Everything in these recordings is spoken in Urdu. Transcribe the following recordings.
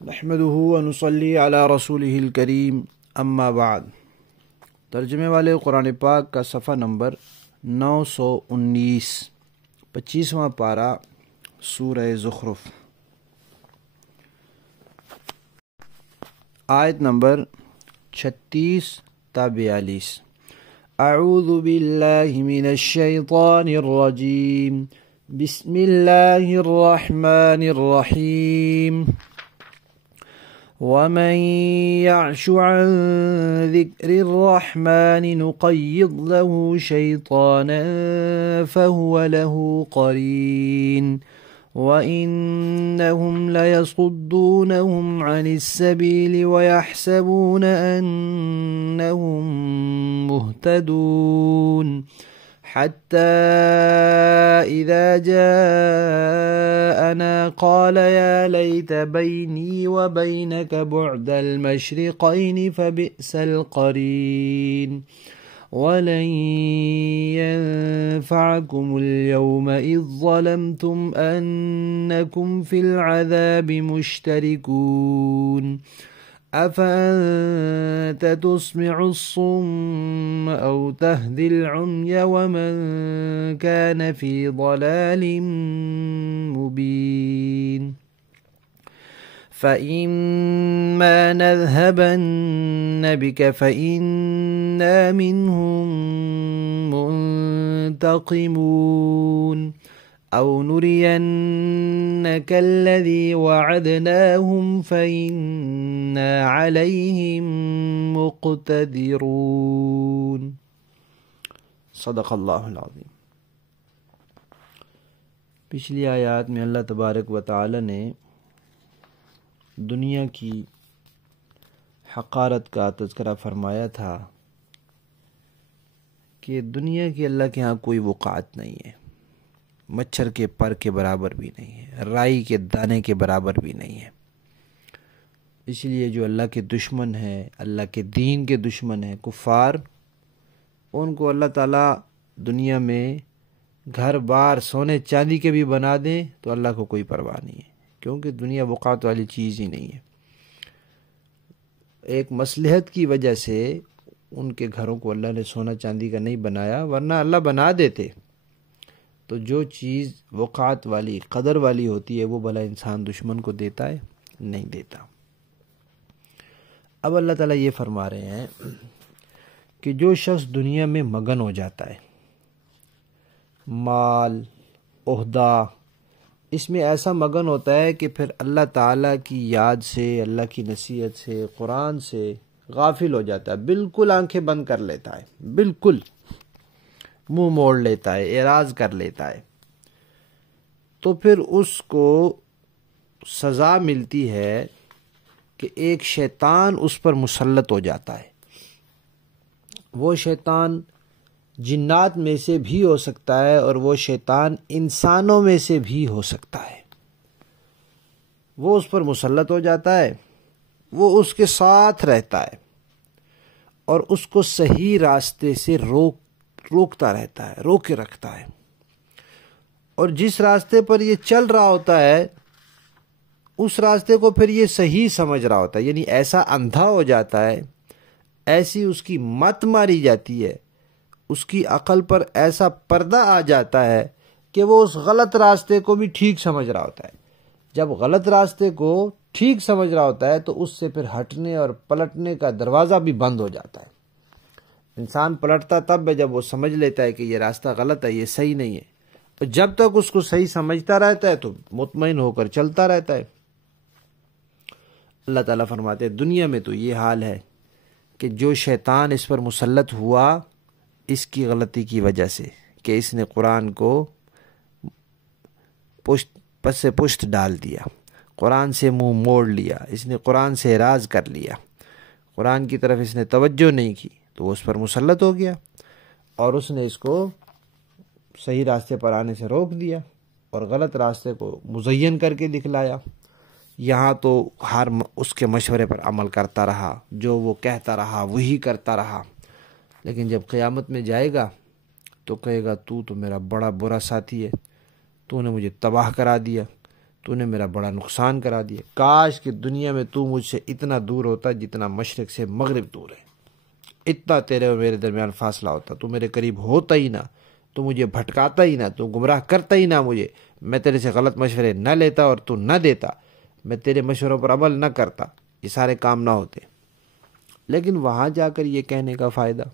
نحمده ونصلي على رسوله الكريم اما بعد۔ ترجمے والے قرآن پاک کا صفحہ نمبر 919، 25واں پارہ، سورہ زخرف، آیت نمبر 36 تا 42۔ اعوذ باللہ من الشیطان الرجیم، بسم اللہ الرحمن الرحیم۔ ومن يعش عن ذكر الرحمن نقيض له شيطانا فهو له قرين وإنهم ليصدونهم عن السبيل ويحسبون أنهم مهتدون حتى إذا جاءنا قال يا ليت بيني وبينك بعد المشرقين فبئس القرين ولن ينفعكم اليوم إذ ظلمتم أنكم في العذاب مشتركون أفأنت تسمع الصم أو تهدي العمي ومن كان في ضلال مبين فإما نذهبن بك فإنا منهم منتقمون أو نرينك الذي وعدناهم فإنا عليهم مقتدرون۔ صدق اللہ العظیم۔ پچھلی آیات میں اللہ تبارک و تعالی نے دنیا کی حقارت کا تذکرہ فرمایا تھا کہ دنیا کی اللہ کے ہاں کوئی وقعت نہیں ہے، مچھر کے پر کے برابر بھی نہیں ہے، رائی کے دانے کے برابر بھی نہیں ہے۔ اس لیے جو اللہ کے دشمن ہیں، اللہ کے دین کے دشمن ہیں، کفار، ان کو اللہ تعالیٰ دنیا میں گھر بار سونے چاندی کے بھی بنا دیں تو اللہ کو کوئی پرواہ نہیں ہے، کیونکہ دنیا وقعت والی چیز ہی نہیں ہے۔ ایک مصلحت کی وجہ سے ان کے گھروں کو اللہ نے سونا چاندی کا نہیں بنایا، ورنہ اللہ بنا دیتے تو جو چیز وقعت والی، قدر والی ہوتی ہے، وہ بھلا انسان دشمن کو دیتا ہے؟ نہیں دیتا۔ اب اللہ تعالیٰ یہ فرما رہے ہیں کہ جو شخص دنیا میں مگن ہو جاتا ہے، مال، عہدہ، اس میں ایسا مگن ہوتا ہے کہ پھر اللہ تعالیٰ کی یاد سے، اللہ کی نصیحت سے، قرآن سے غافل ہو جاتا ہے، بالکل آنکھیں بند کر لیتا ہے، بالکل منہ موڑ لیتا ہے، اعراض کر لیتا ہے، تو پھر اس کو سزا ملتی ہے کہ ایک شیطان اس پر مسلط ہو جاتا ہے۔ وہ شیطان جنات میں سے بھی ہو سکتا ہے اور وہ شیطان انسانوں میں سے بھی ہو سکتا ہے۔ وہ اس پر مسلط ہو جاتا ہے، وہ اس کے ساتھ رہتا ہے اور اس کو صحیح راستے سے روکتا رہتا ہے، روکے رکھتا ہے، اور جس راستے پر یہ چل رہا ہوتا ہے اس راستے کو پھر یہ صحیح سمجھ رہا ہوتا ہے، یعنی ایسا اندھا ہو جاتا ہے، ایسی اس کی مت ماری جاتی ہے، اس کی عقل پر ایسا پردہ آ جاتا ہے کہ وہ اس غلط راستے کو بھی ٹھیک سمجھ رہا ہوتا ہے۔ جب غلط راستے کو ٹھیک سمجھ رہا ہوتا ہے تو اس سے پھر ہٹنے اور پلٹنے کا دروازہ بھی بند ہو جاتا ہے۔ انسان پلٹتا تب ہے جب وہ سمجھ لیتا ہے کہ یہ راستہ غلط ہے، یہ صحیح نہیں ہے، اور جب تک اس کو صحیح سمجھتا رہتا ہے تو مطمئن ہو کر چلتا رہتا ہے۔ اللہ تعالیٰ فرماتے ہیں دنیا میں تو یہ حال ہے کہ جو شیطان اس پر مسلط ہوا اس کی غلطی کی وجہ سے کہ اس نے قرآن کو پس سے پشت ڈال دیا، قرآن سے منہ موڑ لیا، اس نے قرآن سے اعراض کر لیا، قرآن کی طرف اس نے توجہ نہیں کی، تو وہ اس پر مسلط ہو گیا اور اس نے اس کو صحیح راستے پر آنے سے روک دیا اور غلط راستے کو مزین کر کے دکھلایا۔ یہاں تو ہر اس کے مشورے پر عمل کرتا رہا، جو وہ کہتا رہا وہی کرتا رہا، لیکن جب قیامت میں جائے گا تو کہے گا تو میرا بڑا برا ساتھی ہے، تو نے مجھے تباہ کرا دیا، تو نے میرا بڑا نقصان کرا دیا، کاش کہ دنیا میں تو مجھ سے اتنا دور ہوتا جتنا مشرق سے مغرب دور ہے، اتنا تیرے اور میرے درمیان فاصلہ ہوتا، تو میرے قریب ہوتا ہی نہ، تو مجھے بھٹکاتا ہی نہ، تو گمراہ کرتا ہی نہ مجھے، میں تیرے سے غلط مشورے نہ لیتا اور تو نہ دیتا، میں تیرے مشوروں پر عمل نہ کرتا، یہ سارے کام نہ ہوتے۔ لیکن وہاں جا کر یہ کہنے کا فائدہ؟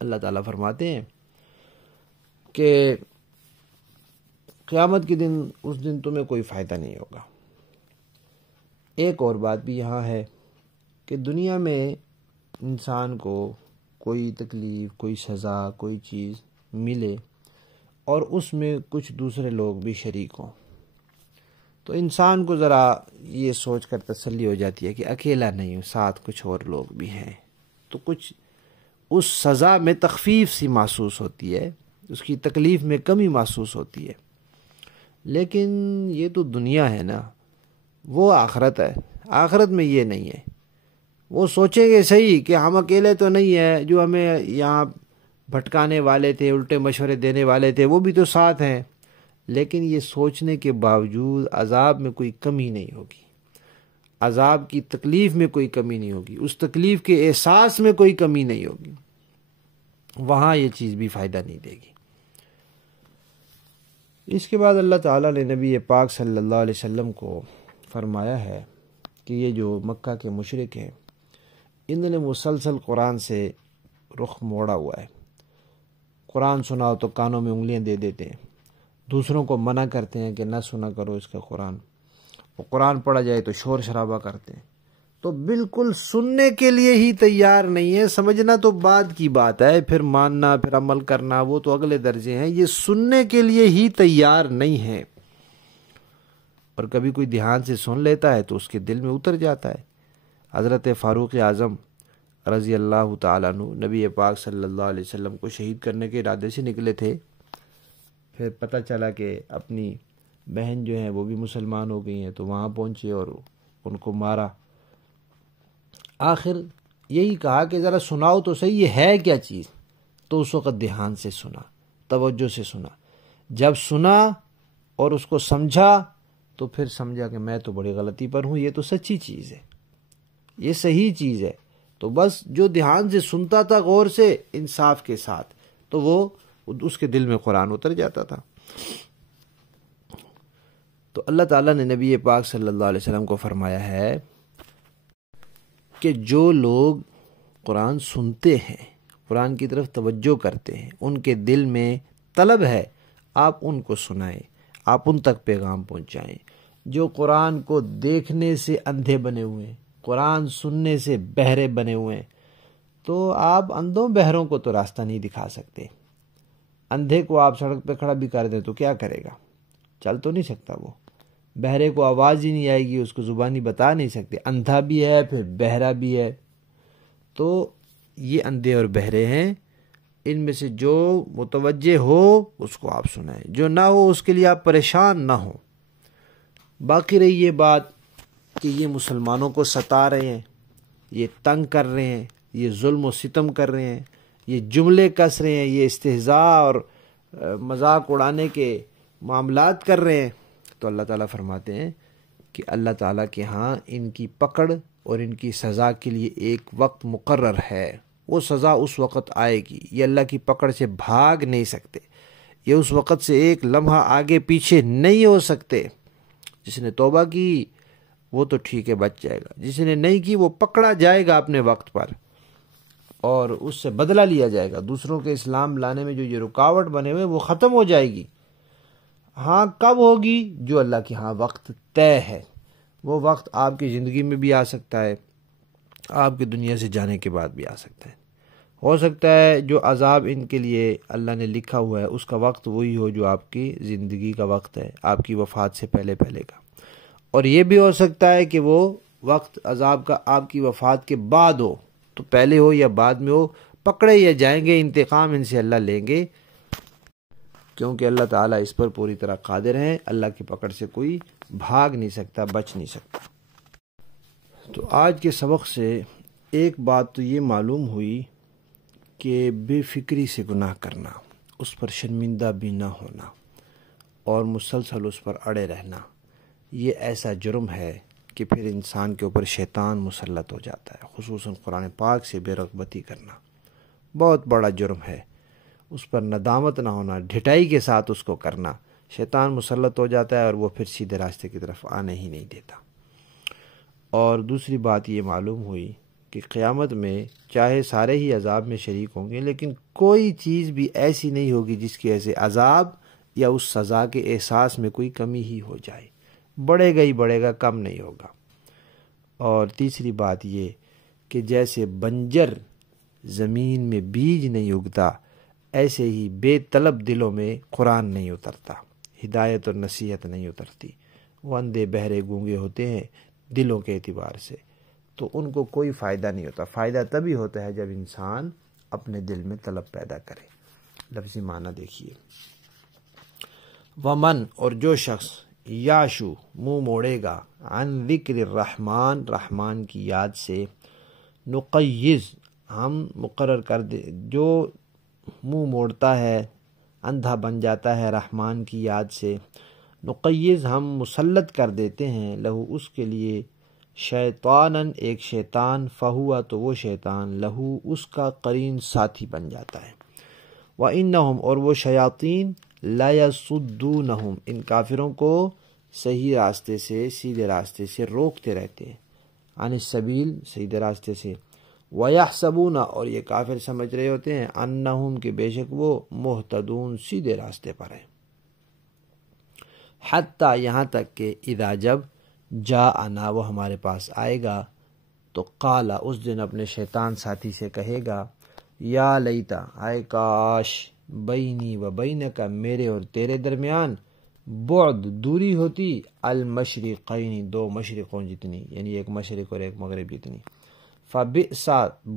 اللہ تعالیٰ فرماتے ہیں کہ قیامت کے دن، اس دن تمہیں کوئی فائدہ نہیں ہوگا۔ ایک اور بات بھی یہاں ہے کہ دنیا میں انسان کو کوئی تکلیف، کوئی سزا، کوئی چیز ملے اور اس میں کچھ دوسرے لوگ بھی شریک ہوں، تو انسان کو ذرا یہ سوچ کر تسلی ہو جاتی ہے کہ اکیلا نہیں ہوں، ساتھ کچھ اور لوگ بھی ہیں، تو کچھ اس سزا میں تخفیف سی محسوس ہوتی ہے، اس کی تکلیف میں کمی محسوس ہوتی ہے۔ لیکن یہ تو دنیا ہے نا، وہ آخرت ہے، آخرت میں یہ نہیں ہے۔ وہ سوچیں گے صحیح کہ ہم اکیلے تو نہیں ہیں، جو ہمیں یہاں بھٹکانے والے تھے، الٹے مشورے دینے والے تھے، وہ بھی تو ساتھ ہیں، لیکن یہ سوچنے کے باوجود عذاب میں کوئی کمی نہیں ہوگی، عذاب کی تکلیف میں کوئی کمی نہیں ہوگی، اس تکلیف کے احساس میں کوئی کمی نہیں ہوگی، وہاں یہ چیز بھی فائدہ نہیں دے گی۔ اس کے بعد اللہ تعالیٰ نے نبی پاک صلی اللہ علیہ وسلم کو فرمایا ہے کہ یہ جو مکہ کے مشرک ہیں، انہوں نے مسلسل قرآن سے رخ موڑا ہوا ہے، قرآن سناؤ تو کانوں میں انگلیاں دے دیتے ہیں، دوسروں کو منع کرتے ہیں کہ نہ سنا کرو اس کا قرآن، وہ قرآن پڑھا جائے تو شور شرابہ کرتے ہیں، تو بالکل سننے کے لیے ہی تیار نہیں ہے۔ سمجھنا تو بعد کی بات ہے، پھر ماننا، پھر عمل کرنا، وہ تو اگلے درجے ہیں، یہ سننے کے لیے ہی تیار نہیں ہے۔ اور کبھی کوئی دھیان سے سن لیتا ہے تو اس کے دل میں اتر جاتا ہے۔ حضرت فاروق اعظم رضی اللہ تعالیٰ عنہ نبی پاک صلی اللہ علیہ وسلم کو شہید کرنے کے ارادے سے نکلے تھے، پھر پتہ چلا کہ اپنی بہن جو ہیں وہ بھی مسلمان ہو گئی ہیں، تو وہاں پہنچے اور ان کو مارا۔ آخر یہی کہا کہ ذرا سناؤ تو صحیح یہ ہے کیا چیز، تو اس وقت دھیان سے سنا، توجہ سے سنا، جب سنا اور اس کو سمجھا تو پھر سمجھا کہ میں تو بڑی غلطی پر ہوں، یہ تو سچی چیز ہے، یہ صحیح چیز ہے۔ تو بس جو دھیان سے سنتا تھا غور سے، انصاف کے ساتھ، تو وہ اس کے دل میں قرآن اتر جاتا تھا۔ تو اللہ تعالیٰ نے نبی پاک صلی اللہ علیہ وسلم کو فرمایا ہے کہ جو لوگ قرآن سنتے ہیں، قرآن کی طرف توجہ کرتے ہیں، ان کے دل میں طلب ہے، آپ ان کو سنائیں، آپ ان تک پیغام پہنچائیں۔ جو قرآن کو دیکھنے سے اندھے بنے ہوئے ہیں، قرآن سننے سے بہرے بنے ہوئے ہیں، تو آپ اندھوں بہروں کو تو راستہ نہیں دکھا سکتے۔ اندھے کو آپ سڑک پہ کھڑا بھی کر دیں تو کیا کرے گا؟ چل تو نہیں سکتا۔ وہ بہرے کو آواز ہی نہیں آئے گی، اس کو زبانی بتا نہیں سکتے، اندھا بھی ہے پھر بہرا بھی ہے۔ تو یہ اندھے اور بہرے ہیں، ان میں سے جو متوجہ ہو اس کو آپ سنائیں، جو نہ ہو اس کے لیے آپ پریشان نہ ہوں۔ باقی رہی یہ بات کہ یہ مسلمانوں کو ستا رہے ہیں، یہ تنگ کر رہے ہیں، یہ ظلم و ستم کر رہے ہیں، یہ جملے کس رہے ہیں، یہ استہزاء اور مذاق اڑانے کے معاملات کر رہے ہیں، تو اللہ تعالیٰ فرماتے ہیں کہ اللہ تعالیٰ کے ہاں ان کی پکڑ اور ان کی سزا کے لیے ایک وقت مقرر ہے، وہ سزا اس وقت آئے گی، یہ اللہ کی پکڑ سے بھاگ نہیں سکتے، یہ اس وقت سے ایک لمحہ آگے پیچھے نہیں ہو سکتے۔ جس نے توبہ کی وہ تو ٹھیک ہے، بچ جائے گا، جس نے نہیں کی وہ پکڑا جائے گا اپنے وقت پر اور اس سے بدلہ لیا جائے گا۔ دوسروں کے اسلام لانے میں جو یہ رکاوٹ بنے ہوئے وہ ختم ہو جائے گی۔ ہاں کب ہوگی؟ جو اللہ کے ہاں وقت طے ہے، وہ وقت آپ کی زندگی میں بھی آ سکتا ہے، آپ کی دنیا سے جانے کے بعد بھی آ سکتا ہے۔ ہو سکتا ہے جو عذاب ان کے لیے اللہ نے لکھا ہوا ہے اس کا وقت وہی ہو جو آپ کی زندگی کا وقت ہے، آپ کی وفات سے پہلے کا، اور یہ بھی ہو سکتا ہے کہ وہ وقت عذاب کا آپ کی وفات کے بعد ہو، تو پہلے ہو یا بعد میں ہو، پکڑے یا جائیں گے، انتقام ان سے اللہ لیں گے، کیونکہ اللہ تعالیٰ اس پر پوری طرح قادر ہیں، اللہ کی پکڑ سے کوئی بھاگ نہیں سکتا، بچ نہیں سکتا۔ تو آج کے سبق سے ایک بات تو یہ معلوم ہوئی کہ بے فکری سے گناہ کرنا، اس پر شرمندہ بھی نہ ہونا، اور مسلسل اس پر اڑے رہنا، یہ ایسا جرم ہے کہ پھر انسان کے اوپر شیطان مسلط ہو جاتا ہے۔ خصوصاً قرآن پاک سے بے رغبتی کرنا بہت بڑا جرم ہے، اس پر ندامت نہ ہونا، ڈھٹائی کے ساتھ اس کو کرنا، شیطان مسلط ہو جاتا ہے اور وہ پھر سیدھے راستے کی طرف آنے ہی نہیں دیتا۔ اور دوسری بات یہ معلوم ہوئی کہ قیامت میں چاہے سارے ہی عذاب میں شریک ہوں گے، لیکن کوئی چیز بھی ایسی نہیں ہوگی جس کی وجہ سے عذاب یا اس سزا کے احساس میں کوئی کمی ہی ہو جائے، بڑھے گا ہی بڑھے گا، کم نہیں ہوگا۔ اور تیسری بات یہ کہ جیسے بنجر زمین میں بیج نہیں اگتا، ایسے ہی بے طلب دلوں میں قرآن نہیں اترتا، ہدایت اور نصیحت نہیں اترتی۔ وہ اندھے بہرے گونگے ہوتے ہیں دلوں کے اعتبار سے، تو ان کو کوئی فائدہ نہیں ہوتا۔ فائدہ تبھی ہوتا ہے جب انسان اپنے دل میں طلب پیدا کرے۔ لفظی معنی دیکھیے، ومن اور جو شخص یاشو منہ موڑے گا، عن ذکر الرحمن رحمان کی یاد سے، نقیض ہم مقرر کر دے، جو منہ موڑتا ہے اندھا بن جاتا ہے رحمان کی یاد سے، نقیض ہم مسلط کر دیتے ہیں، لہو اس کے لیے، شیطانن ایک شیطان، فہوا تو وہ شیطان، لہو اس کا قرین ساتھی بن جاتا ہے۔ وَإِنَّهُمْ اور وہ شیاطین، لَيَصُدُّونَهُمْ ان کافروں کو صحیح راستے سے، سیدھے راستے سے روکتے رہتے ہیں، عن السبیل سیدھے راستے سے، وَيَحْسَبُونَ اور یہ کافر سمجھ رہے ہوتے ہیں، أَنَّهُمْ کہ بے شک وہ مہتدون سیدھے راستے پر ہیں، حتیٰ یہاں تک کہ اذا جب جاءنا وہ ہمارے پاس آئے گا، تو قالا اس دن اپنے شیطان ساتھی سے کہے گا، یا لیتا آئے کاش، بینی و بینک میرے اور تیرے درمیان، بعد دوری ہوتی، المشرقین دو مشرقوں جتنی، یعنی ایک مشرق اور ایک مغرب جتنی، فبئس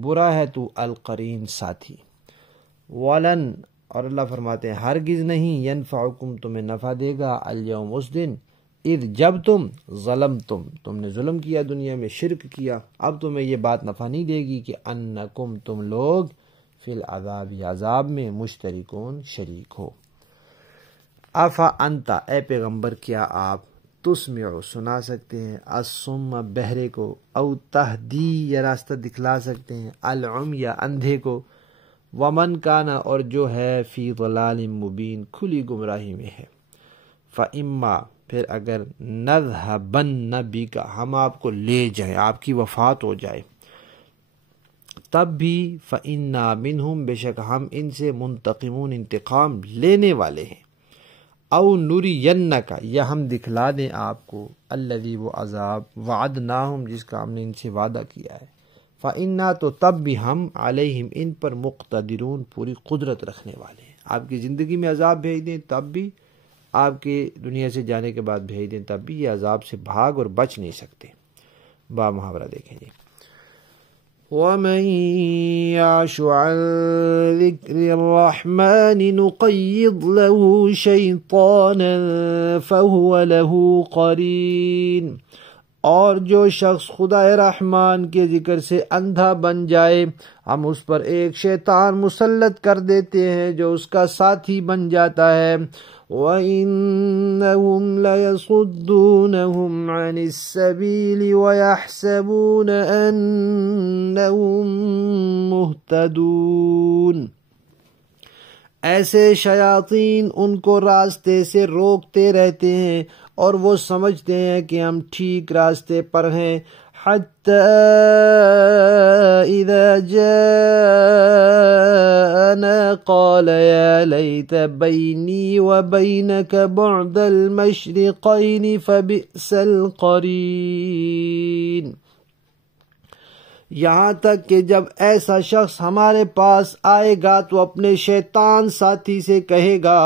برا ہے تو القرین ساتھی، ولن اور اللہ فرماتے ہیں ہرگز نہیں، ینفعکم تمہیں نفع دے گا، الیوم اس دن، اذ جب تم نے ظلم کیا دنیا میں، شرک کیا، اب تمہیں یہ بات نفع نہیں دے گی کہ انکم تم لوگ فی العذاب عذاب میں مشترکون شریک ہو۔ افا انتا اے پیغمبر کیا آپ تسمع سنا سکتے ہیں، الصم بہرے کو، او تہدی یا راستہ دکھلا سکتے ہیں، العمی اندھے کو، ومن کانا اور جو ہے فی ضلال مبین کھلی گمراہی میں ہے، فاما پھر اگر نذهبن بک ہم آپ کو لے جائیں، آپ کی وفات ہو جائے، تب بھی فإنا منہم بے شک ہم ان سے منتقمون انتقام لینے والے ہیں، او نرینک یا ہم دکھلا دیں آپ کو، الذی وہ عذاب، وعدناہم جس کا ہم نے ان سے وعدہ کیا ہے، فإنا تو تب بھی ہم علیہم ان پر مقتدرون پوری قدرت رکھنے والے ہیں۔ آپ کی زندگی میں عذاب بھیج دیں تب بھی، آپ کے دنیا سے جانے کے بعد بھیج دیں تب بھی، یہ عذاب سے بھاگ اور بچ نہیں سکتے۔ با محاورہ دیکھیں جی، وَمَن يَعْشُ عَن ذِكْرِ الرَّحْمَنِ نُقَيِّضْ لَهُ شَيْطَانًا فَهُوَ لَهُ قَرِينٌ اور جو شخص خدا رحمان کے ذکر سے اندھا بن جائے، ہم اس پر ایک شیطان مسلط کر دیتے ہیں جو اس کا ساتھی بن جاتا ہے، وَإِنَّهُمْ لَيَصُدُّونَهُمْ عَنِ السَّبِيلِ وَيَحْسَبُونَ أَنَّهُمْ مُهْتَدُونَ ایسے شیاطین ان کو راستے سے روکتے رہتے ہیں اور وہ سمجھتے ہیں کہ ہم ٹھیک راستے پر ہیں، حتی اذا جاءنا قال یا لیت بینی وبینک بعد المشرقین فبئس القرین، یہاں تک کہ جب ایسا شخص ہمارے پاس آئے گا تو اپنے شیطان ساتھی سے کہے گا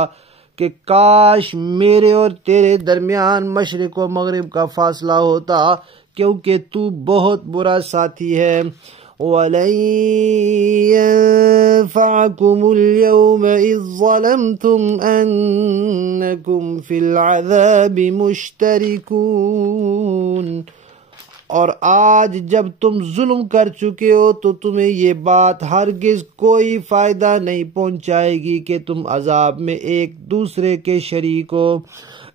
کہ کاش میرے اور تیرے درمیان مشرق و مغرب کا فاصلہ ہوتا، کیونکہ تو بہت برا ساتھی ہے۔ وَلَن يَنفَعَكُمُ الْيَوْمَ إِذ ظَّلَمْتُمْ أَنَّكُمْ فِي الْعَذَابِ مُشْتَرِكُونَ اور آج جب تم ظلم کر چکے ہو تو تمہیں یہ بات ہرگز کوئی فائدہ نہیں پہنچائے گی کہ تم عذاب میں ایک دوسرے کے شریک ہو۔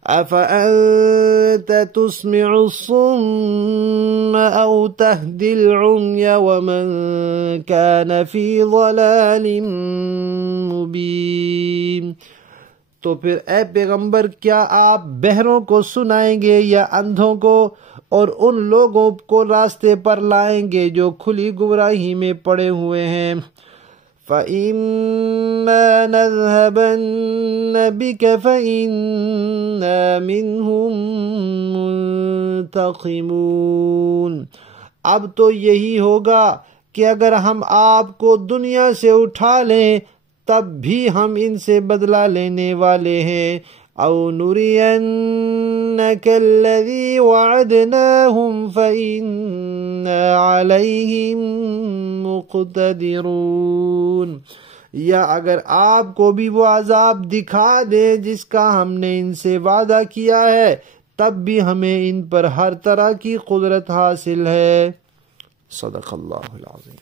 أَفَأَنْتَ تُسْمِعُ الصُّمَّ أَوْ تَهْدِي الْعُمْيَ وَمَنْ كَانَ فِي ضَلَالٍ مُبِينٍ۔ تو پھر اے پیغمبر کیا آپ بہروں کو سنائیں گے یا اندھوں کو، اور ان لوگوں کو راستے پر لائیں گے جو کھلی گمراہی میں پڑے ہوئے ہیں۔ فَإِمَّا نَذْهَبَنَّ بِكَ فَإِنَّا مِنْهُمْ مُنْتَقِمُونَ۔ اب تو یہی ہوگا کہ اگر ہم آپ کو دنیا سے اٹھا لیں تب بھی ہم ان سے بدلہ لینے والے ہیں۔ أَوْ نُرِيَنَّكَ الَّذِي وَعَدْنَاهُمْ فَإِنَّا عَلَيْهِمْ مُقْتَدِرُونَ۔ یا اگر آپ کو بھی وہ عذاب دکھا دیں جس کا ہم نے ان سے وعدہ کیا ہے تب بھی ہمیں ان پر ہر طرح کی قدرت حاصل ہے۔ صدق اللہ العظیم۔